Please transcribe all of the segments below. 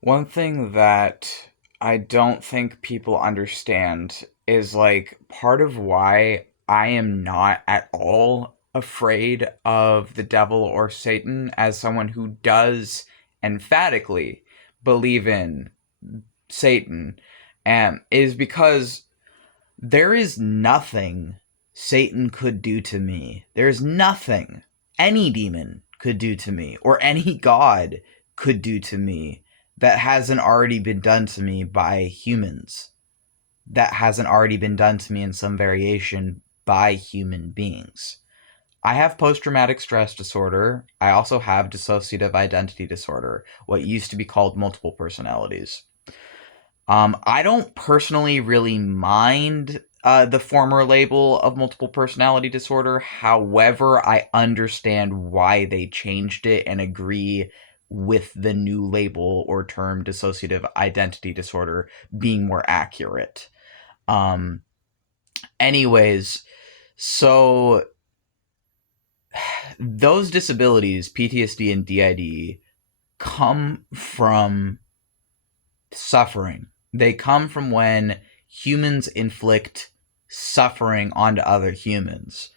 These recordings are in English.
One thing that I don't think people understand is like part of why I am not at all afraid of the devil or Satan as someone who does emphatically believe in Satan, is because there is nothing Satan could do to me. There's nothing any demon could do to me or any god could do to me that hasn't already been done to me by humans. That hasn't already been done to me in some variation by human beings. I have post traumatic stress disorder. I also have dissociative identity disorder, what used to be called multiple personalities. I don't personally really mind the former label of multiple personality disorder. However, I understand why they changed it and agree with the new label or term dissociative identity disorder being more accurate. Um, anyways, so those disabilities, PTSD and DID, come from suffering. They come from when humans inflict suffering onto other humans.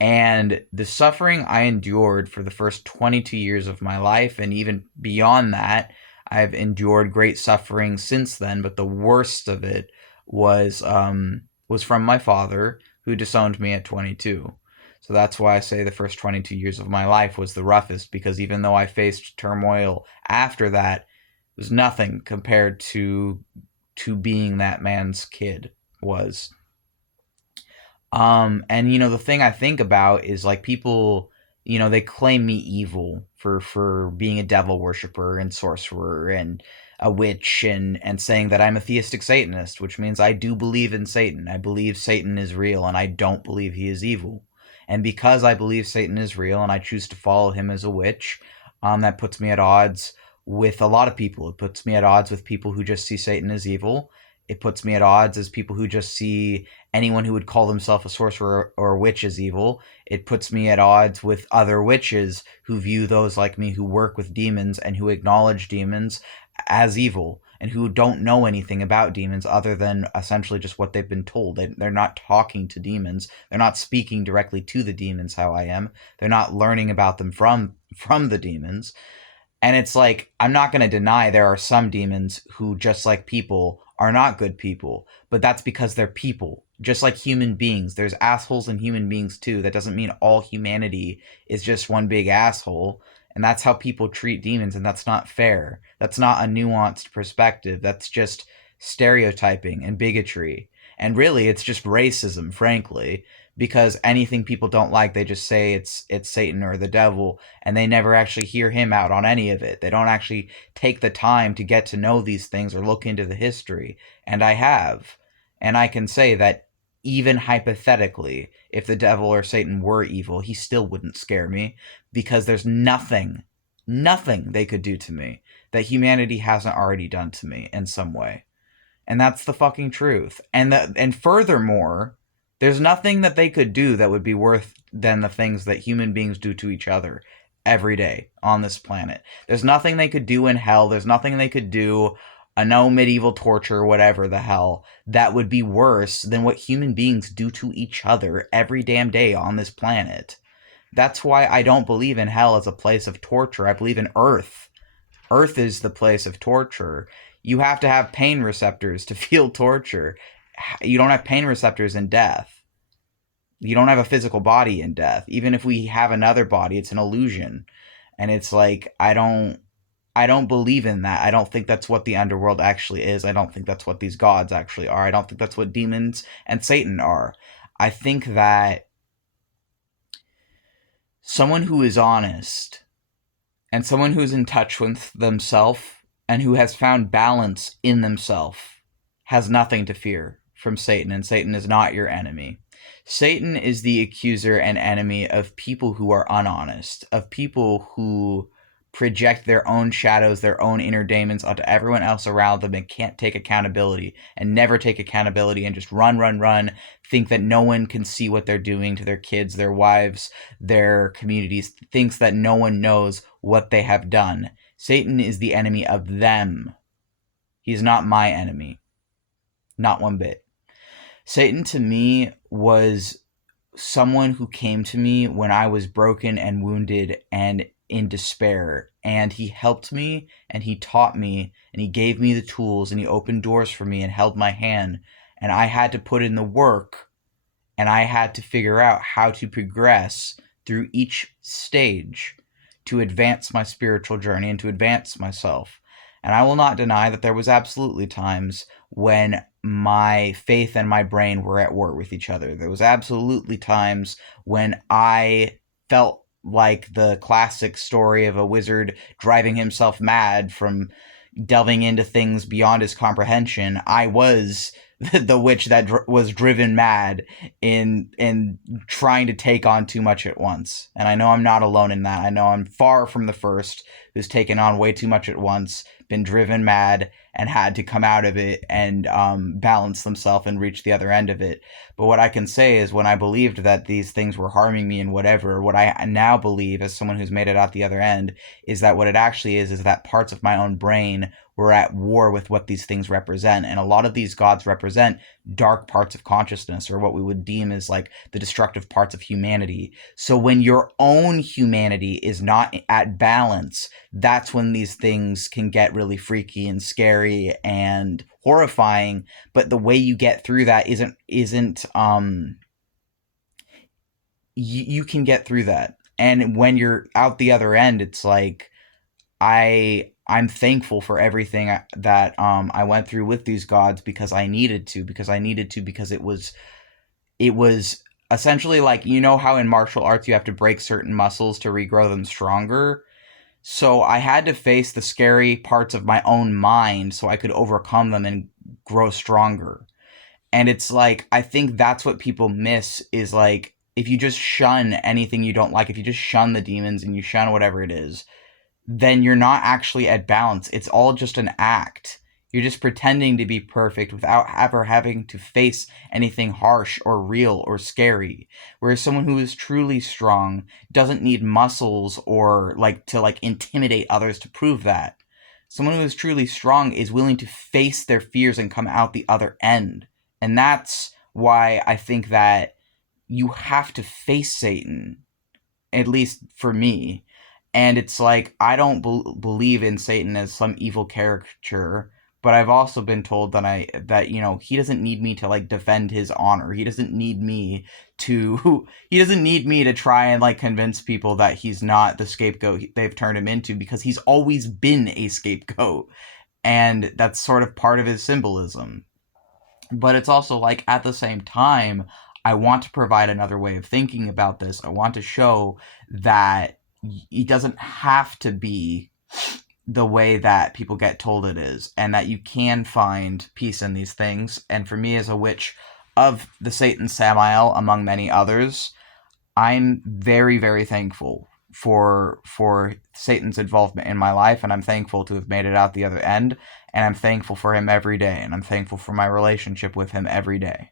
And the suffering I endured for the first 22 years of my life, and even beyond that, I've endured great suffering since then. But the worst of it was from my father, who disowned me at 22. So that's why I say the first 22 years of my life was the roughest, because even though I faced turmoil after that, was nothing compared to being that man's kid was. And the thing I think about is like people, they claim me evil for being a devil worshiper and sorcerer and a witch and saying that I'm a theistic Satanist, which means I do believe in Satan. I believe Satan is real and I don't believe he is evil. And because I believe Satan is real and I choose to follow him as a witch, that puts me at odds with a lot of people. It puts me at odds with people who just see Satan as evil. It puts me at odds as people who just see anyone who would call themselves a sorcerer or a witch as evil. It puts me at odds with other witches who view those like me who work with demons and who acknowledge demons as evil and who don't know anything about demons other than essentially just what they've been told. They're not talking to demons. They're not speaking directly to the demons how I am. They're not learning about them from the demons. And it's like, I'm not going to deny there are some demons who, just like people, are not good people, but that's because they're people. Just like human beings, there's assholes in human beings too. That doesn't mean all humanity is just one big asshole. And that's how people treat demons, and that's not fair. That's not a nuanced perspective. That's just stereotyping and bigotry. And really, it's just racism, frankly, because anything people don't like, they just say it's Satan or the devil, and they never actually hear him out on any of it. They don't actually take the time to get to know these things or look into the history. And I have. And I can say that even hypothetically, if the devil or Satan were evil, he still wouldn't scare me because there's nothing they could do to me that humanity hasn't already done to me in some way. And that's the fucking truth. And furthermore, there's nothing that they could do that would be worse than the things that human beings do to each other every day on this planet. There's nothing they could do in hell. There's nothing they could do, a no medieval torture, whatever the hell, that would be worse than what human beings do to each other every damn day on this planet. That's why I don't believe in hell as a place of torture. I believe in Earth. Earth is the place of torture. You have to have pain receptors to feel torture. You don't have pain receptors in death. You don't have a physical body in death. Even if we have another body, it's an illusion. And it's like, I don't believe in that. I don't think that's what the underworld actually is. I don't think that's what these gods actually are. I don't think that's what demons and Satan are. I think that someone who is honest and someone who's in touch with themselves and who has found balance in themselves has nothing to fear from Satan, and Satan is not your enemy. Satan is the accuser and enemy of people who are unhonest, of people who project their own shadows, their own inner demons onto everyone else around them and can't take accountability and never take accountability and just run, think that no one can see what they're doing to their kids, their wives, their communities, thinks that no one knows what they have done. Satan is the enemy of them, He's not my enemy. Not one bit. Satan to me was someone who came to me when I was broken and wounded and in despair. And he helped me and he taught me and he gave me the tools and he opened doors for me and held my hand. And I had to put in the work and I had to figure out how to progress through each stage to advance my spiritual journey and to advance myself. And I will not deny that there was absolutely times when my faith and my brain were at war with each other. There was absolutely times when I felt like the classic story of a wizard driving himself mad from delving into things beyond his comprehension. I was the witch that was driven mad in trying to take on too much at once. And I know I'm not alone in that. I know I'm far from the first who's taken on way too much at once, been driven mad, and had to come out of it and balance themselves and reach the other end of it. But what I can say is when I believed that these things were harming me and whatever, what I now believe as someone who's made it out the other end is that what it actually is that parts of my own brain were at war with what these things represent. And a lot of these gods represent dark parts of consciousness, or what we would deem as like the destructive parts of humanity. So when your own humanity is not at balance, that's when these things can get really freaky and scary and horrifying. But the way you get through that isn't you can get through that. And when you're out the other end, it's like I'm thankful for everything that I went through with these gods because I needed to, because it was essentially like, you know how in martial arts you have to break certain muscles to regrow them stronger. So I had to face the scary parts of my own mind so I could overcome them and grow stronger. And it's like, I think that's what people miss is like, if you just shun anything you don't like, if you just shun the demons and you shun whatever it is, then you're not actually at balance. It's all just an act. You're just pretending to be perfect without ever having to face anything harsh or real or scary. Whereas someone who is truly strong doesn't need muscles or to intimidate others to prove that. Someone who is truly strong is willing to face their fears and come out the other end. And that's why I think that you have to face Satan, at least for me. And it's like, I don't believe in Satan as some evil caricature, but I've also been told that he doesn't need me to like defend his honor. He doesn't need me to try and like convince people that he's not the scapegoat they've turned him into, because he's always been a scapegoat. And that's sort of part of his symbolism. But it's also like, at the same time, I want to provide another way of thinking about this. I want to show that it doesn't have to be the way that people get told it is, and that you can find peace in these things. And for me, as a witch of the Satan Samael, among many others, I'm very, very thankful for Satan's involvement in my life, and I'm thankful to have made it out the other end, and I'm thankful for him every day, and I'm thankful for my relationship with him every day.